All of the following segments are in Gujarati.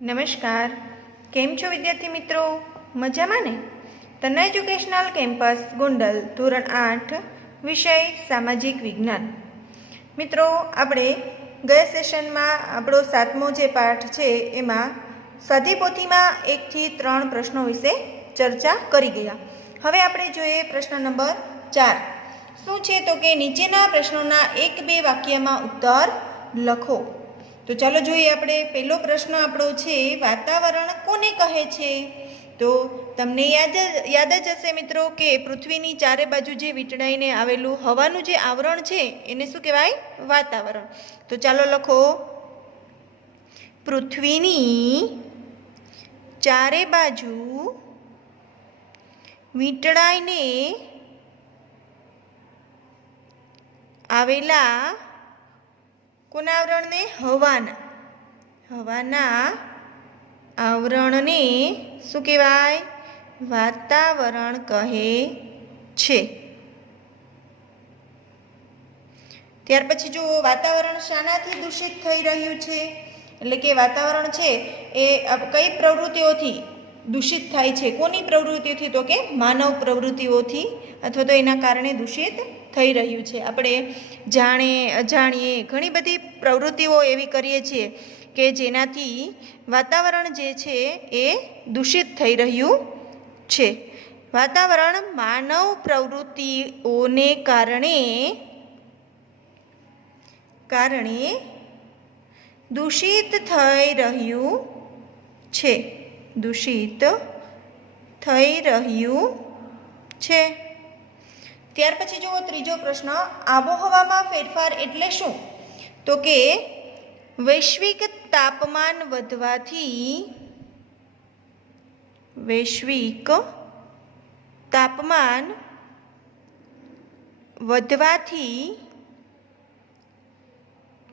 નમસ્કાર, કેમ છો વિદ્યાર્થી મિત્રો? મજામાં ને? તન્ના એજ્યુકેશનલ કેમ્પસ ગોંડલ ધોરણ 8 વિષય સામાજિક વિજ્ઞાન. મિત્રો, આપણે ગયા સેશનમાં આપણો 7મો જે પાઠ છે એમાં સ્વાધ્યાયપોથીમાં 1 થી 3 પ્રશ્નો વિશે ચર્ચા કરી ગયા. હવે આપણે જોઈએ પ્રશ્ન નંબર 4. શું છે તો કે નીચેના પ્રશ્નોના 1-2 વાક્યમાં ઉત્તર લખો. તો ચાલો જોઈએ. આપણે પહેલો પ્રશ્ન આપણો છે, વાતાવરણ કોને કહે છે? તો તમને યાદ જ હશે મિત્રો કે પૃથ્વીની ચારે બાજુ જે વીંટળાઈને આવેલું હવાનું જે આવરણ છે એને શું કહેવાય? વાતાવરણ. તો ચાલો લખો, પૃથ્વીની ચારે બાજુ વીંટળાઈને આવેલા કોના આવરણને? હવાના આવરણને શું કહેવાય? વાતાવરણ કહે છે. ત્યાર પછી જો વાતાવરણ શાનાથી દૂષિત થઈ રહ્યું છે, એટલે કે વાતાવરણ છે એ કઈ પ્રવૃત્તિઓથી દૂષિત થાય છે? કોની પ્રવૃત્તિઓથી? તો કે માનવ પ્રવૃત્તિઓથી અથવા તો એના કારણે દૂષિત થઈ રહ્યું છે. આપણે જાણે અજાણીએ ઘણી બધી પ્રવૃત્તિઓ એવી કરીએ છીએ કે જેનાથી વાતાવરણ જે છે એ દૂષિત થઈ રહ્યું છે. વાતાવરણ માનવ પ્રવૃત્તિઓને કારણે દૂષિત થઈ રહ્યું છે. દૂષિત થઈ રહ્યું છે. ત્યાર પછી જુઓ ત્રીજો પ્રશ્ન, આબોહવામાં ફેરફાર એટલે શું? તો કે વૈશ્વિક તાપમાન વધવાથી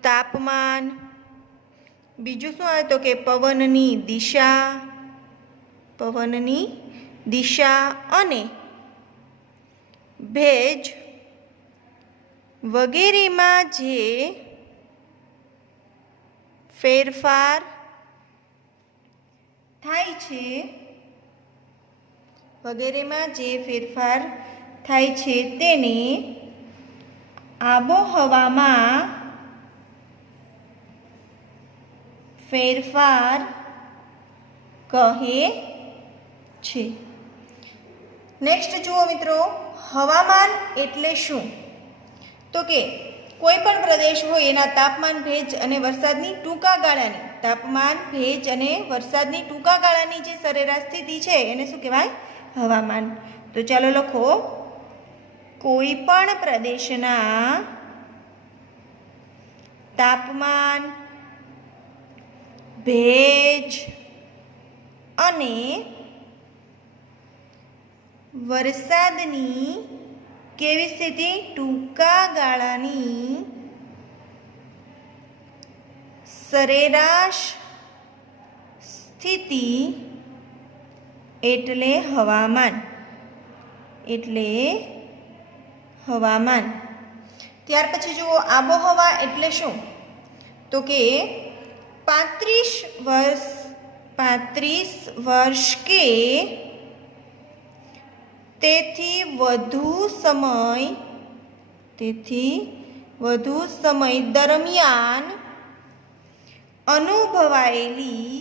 તાપમાન, બીજું શું આવે તો કે પવનની દિશા અને ભેજ વગેરેમાં જે ફેરફાર થાય છે તેને આબોહવામાં ફેરફાર કહે છે. નેક્સ્ટ જુઓ મિત્રો, હવામાન એટલે શું? તો કે કોઈ પણ પ્રદેશ હોય એના તાપમાન, ભેજ અને વરસાદની ટૂંકા ગાળાની જે સરેરાશ સ્થિતિ છે એને શું કહેવાય? હવામાન. તો ચાલો લખો, કોઈ પણ પ્રદેશના તાપમાન, ભેજ અને વરસાદની કેવી સ્થિતિ? ટૂંકા ગાળાની સરેરાશ સ્થિતિ એટલે હવામાન. ત્યાર પછી જુઓ, આબોહવા એટલે શું? તો કે 35 વર્ષ કે તેથી વધુ સમય દરમિયાન અનુભવાયેલી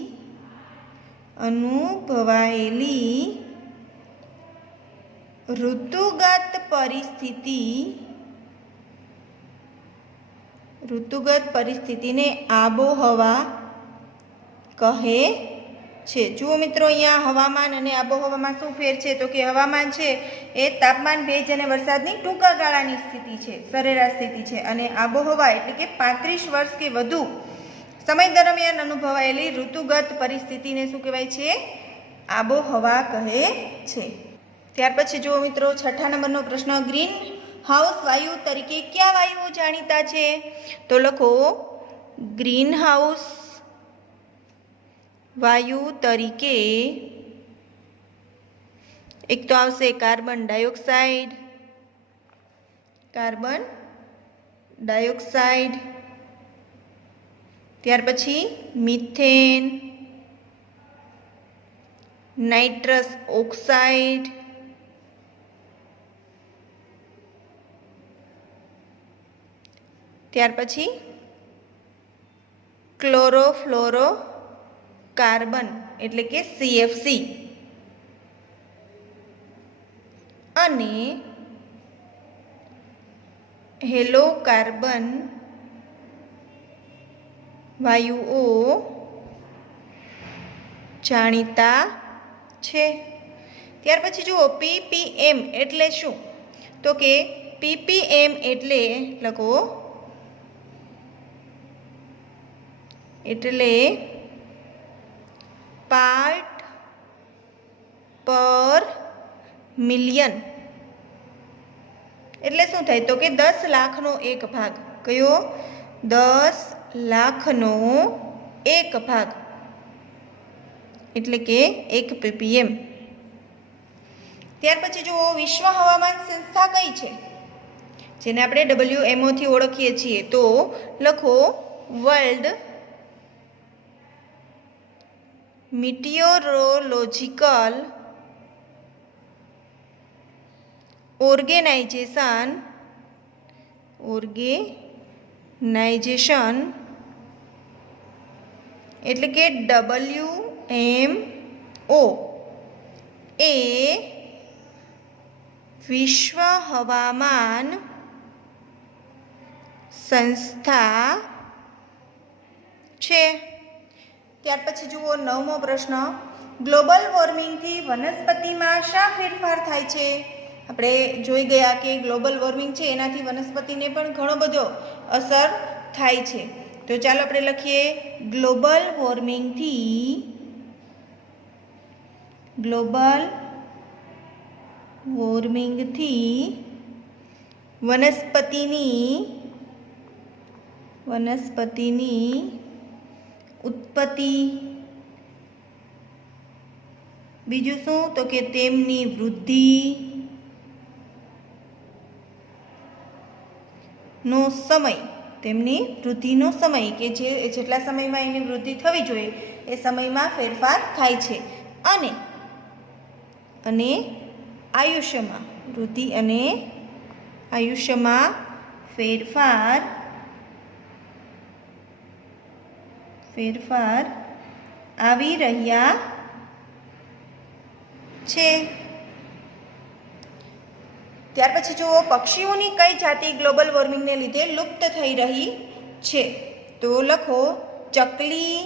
ઋતુગત પરિસ્થિતિને આબોહવા કહે છે. જુઓ મિત્રો, અહીંયા હવામાન અને આબોહવામાં શું ફેર છે? તો કે હવામાન છે એ તાપમાન, ભેજ અને વરસાદની ટૂંકા ગાળાની સ્થિતિ છે, સરેરાશ સ્થિતિ છે. અને આબોહવા એટલે કે 35 વર્ષ કે વધુ સમય દરમિયાન અનુભવાયેલી ઋતુગત પરિસ્થિતિને શું કહેવાય છે? આબોહવા કહે છે. ત્યાર પછી જુઓ મિત્રો, 6 નંબરનો પ્રશ્ન, ગ્રીન હાઉસ વાયુ તરીકે કયા વાયુઓ જાણીતા છે? તો લખો, ગ્રીન હાઉસ વાયુ તરીકે એક તો આવશે કાર્બન ડાયોક્સાઇડ, ત્યાર પછી મિથેન, નાઇટ્રસ ઓક્સાઇડ, ત્યાર પછી ક્લોરોફ્લોરોકાર્બન એટલે કે CFC અને હેલોકાર્બન વાયુઓ જાણીતા છે. ત્યાર પછી જુઓ ppm એટલે શું? તો કે ppm એટલે લખો એટલે પાર્ટ પર મિલિયન. એટલે શું થાય? તો કે 10 લાખનો એક ભાગ. કયો? 10 લાખનો એક ભાગ એટલે કે 1 ppm. ત્યાર પછી જુઓ વિશ્વ હવામાન સંસ્થા કઈ છે? જેને આપણે WMO થી ઓળખીએ છીએ. તો લખો વર્લ્ડ મીટિયોરોલોજીકલ ઓર્ગેનાઇઝેશન એટલે કે WMO એ વિશ્વ હવામાન સંસ્થા છે. ત્યાર પછી જુઓ 9મો પ્રશ્ન, ગ્લોબલ વોર્મિંગથી વનસ્પતિમાં શા ફેરફાર થાય છે? આપણે જોઈ ગયા કે ગ્લોબલ વોર્મિંગ છે એનાથી વનસ્પતિને પણ ઘણો બધો અસર થાય છે. તો ચાલો આપણે લખીએ ગ્લોબલ વોર્મિંગથી વનસ્પતિની ઉત્પત્તિ, બીજું શું? તો કે તેમની વૃદ્ધિ નો સમય, તેમની વૃદ્ધિનો સમય કે જેટલા સમયમાં એની વૃદ્ધિ થવી જોઈએ એ સમયમાં ફેરફાર થાય છે. અને આયુષ્યમાં વૃદ્ધિ અને આયુષ્યમાં ફેરફાર આવી રહ્યા છે. ત્યાર પછી જુઓ પક્ષીઓની કઈ જાતિ ગ્લોબલ વોર્મિંગને લીધે લુપ્ત થઈ રહી છે? તો લખો ચકલી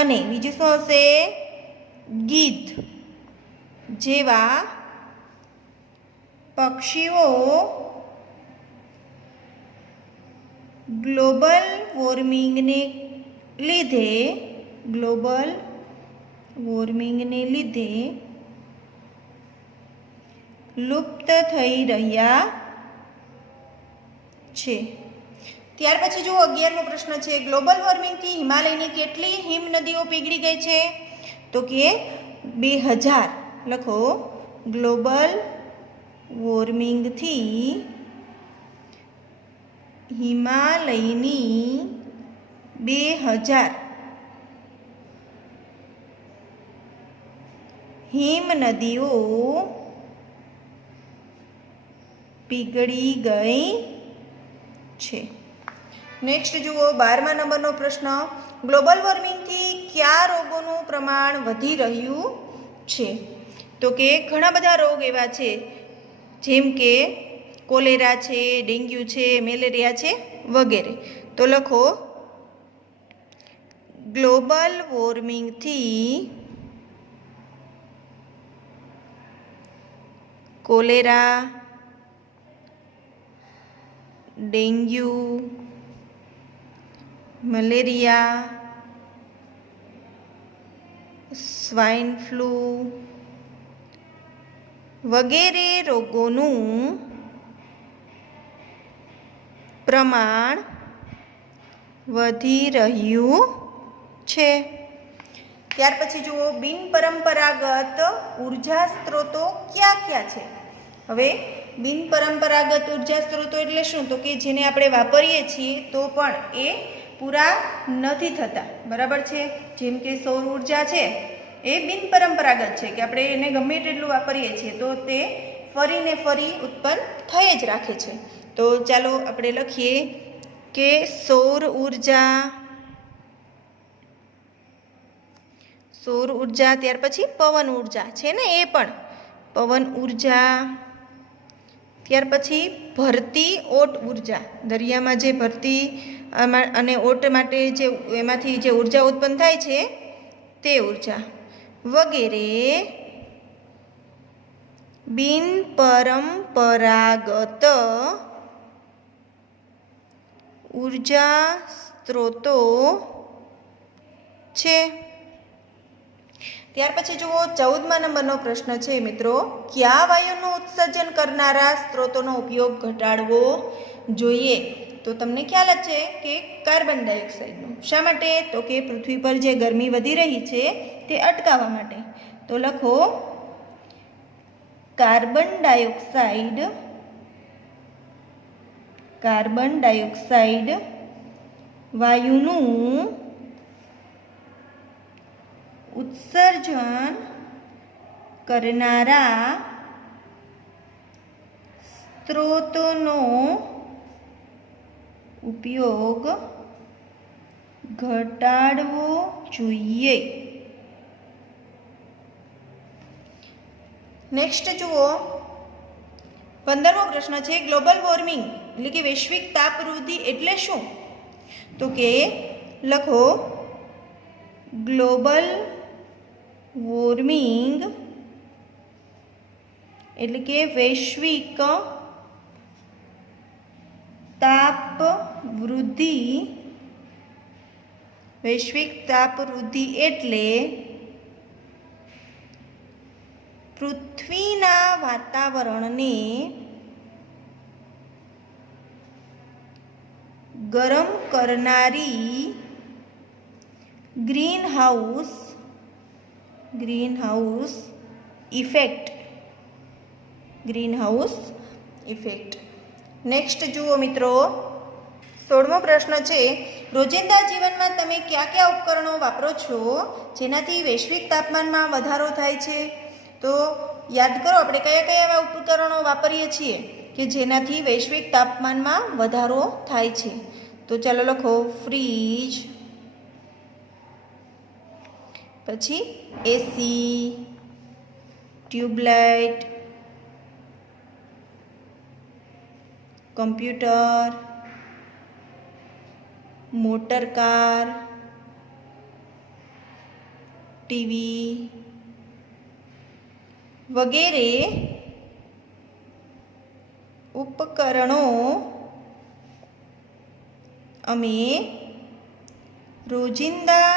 અને બીજું શું હશે? ગીધ જેવા પક્ષીઓ ગ્લોબલ વોર્મિંગને લીધે લુપ્ત થઈ રહ્યા છે. ત્યાર પછી જુઓ 11મો પ્રશ્ન છે, ગ્લોબલ વોર્મિંગથી હિમાલયની કેટલી હિમ નદીઓ પીગળી ગઈ છે? તો કે 2000. લખો ગ્લોબલ વોર્મિંગથી હિમાલયની 2000 હિમ નદીઓ પીગળી ગઈ છે. નેક્સ્ટ જુઓ 12મા નંબરનો પ્રશ્ન, ગ્લોબલ વોર્મિંગથી કયા રોગોનું પ્રમાણ વધી રહ્યું છે? તો કે ઘણા બધા રોગ એવા છે જેમ કે કોલેરા છે, ડેન્ગ્યુ છે, મેલેરિયા છે વગેરે. તો લખો ગ્લોબલ વોર્મિંગથી cholera, dengue, malaria, swine flu વગેરે રોગોનું પ્રમાણ વધી રહ્યું છે. ત્યાર પછી જુઓ બિનપરંપરાગત ઉર્જા સ્ત્રોતો કયા કયા છે? હવે બિનપરંપરાગત ઉર્જા સ્ત્રોતો એટલે શું? તો કે જેને આપણે વાપરીએ છીએ તો પણ એ પૂરા નથી થતા. બરાબર છે? જેમ કે સૌર ઉર્જા છે એ બિનપરંપરાગત છે કે આપણે એને ગમે તેટલું વાપરીએ છીએ તો તે ફરીને ફરી ઉત્પન્ન થઈ જ રાખે છે. તો ચાલો આપણે લખીએ કે સૌર ઉર્જા, ત્યાર પછી પવન ઉર્જા છે ને, એ પણ પવન ઉર્જા, ત્યાર પછી ભરતી ઓટ ઉર્જા, દરિયામાં જે ભરતી અને ઓટ માટે જે એમાંથી જે ઉર્જા ઉત્પન્ન થાય છે તે ઉર્જા વગેરે બિનપરંપરાગત ઉર્જા સ્ત્રોતો છે. ત્યાર પછી જુઓ 14મા નંબરનો પ્રશ્ન છે મિત્રો, કયા વાયુનું ઉત્સર્જન કરનારા સ્ત્રોતોનો ઉપયોગ ઘટાડવો જોઈએ? તો તમને ખ્યાલ જ છે કે કાર્બન ડાયોક્સાઇડનો. શા માટે? તો કે પૃથ્વી પર જે ગરમી વધી રહી છે તે અટકાવવા માટે. તો લખો કાર્બન ડાયોક્સાઇડ વાયુનું ઉત્સર્જન કરનારા સ્ત્રોતોનો ઉપયોગ ઘટાડવો જોઈએ. નેક્સ્ટ જુઓ 15મો પ્રશ્ન છે, ગ્લોબલ વોર્મિંગ એટલે કે વૈશ્વિક તાપવૃદ્ધિ એટલે શું? તો કે લખો ગ્લોબલ વોર્મિંગ એટલે કે વૈશ્વિક તાપવૃદ્ધિ એટલે પૃથ્વીના વાતાવરણને ગરમ કરનારી ગ્રીનહાઉસ ઇફેક્ટ. નેક્સ્ટ જુઓ મિત્રો 16મો પ્રશ્ન છે, રોજિંદા જીવનમાં તમે કયા કયા ઉપકરણો વાપરો છો જેનાથી વૈશ્વિક તાપમાનમાં વધારો થાય છે? તો યાદ કરો આપણે કયા કયા એવા ઉપકરણો વાપરીએ છીએ કે જેનાથી વૈશ્વિક તાપમાનમાં વધારો થાય છે? તો ચાલો લખો ફ્રીજ, પછી AC, tubelight, computer, motor car, TV વગેરે ઉપકરણો અમે રોજિંદા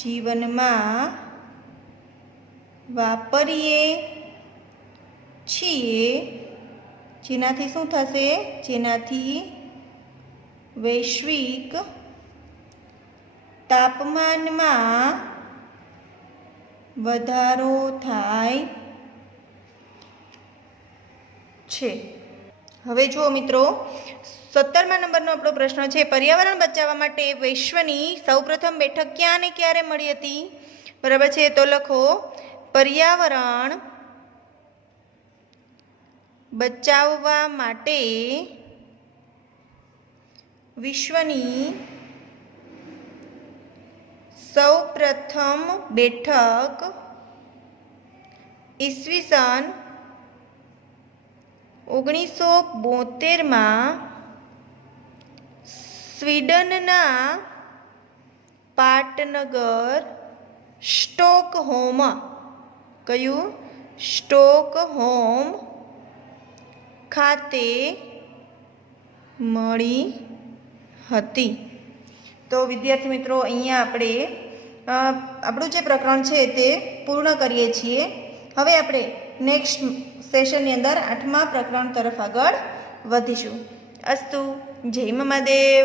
જીવનમાં વાપરીએ છીએ, જેનાથી શું થશે? જેનાથી વૈશ્વિક તાપમાનમાં વધારો થાય છે. હવે જુઓ મિત્રો 17મા નંબરનો આપણો પ્રશ્ન છે, પર્યાવરણ બચાવવા માટે વિશ્વની સૌપ્રથમ બેઠક ક્યાં અને ક્યારે મળી હતી? બરાબર છે, તો લખો પર્યાવરણ બચાવવા માટે વિશ્વની સૌપ્રથમ બેઠક ઈસવીસન 1972માં સ્વીડનના પાટનગર સ્ટોકહોમ, કયું? સ્ટોકહોમ ખાતે મળી હતી. તો વિદ્યાર્થી મિત્રો અહીંયા આપણે આપણું જે પ્રકરણ છે તે પૂર્ણ કરીએ છીએ. હવે આપણે નેક્સ્ટ સેશનની અંદર 8મા પ્રકરણ તરફ આગળ વધીશું. અસ્તુ. જય મહાદેવ.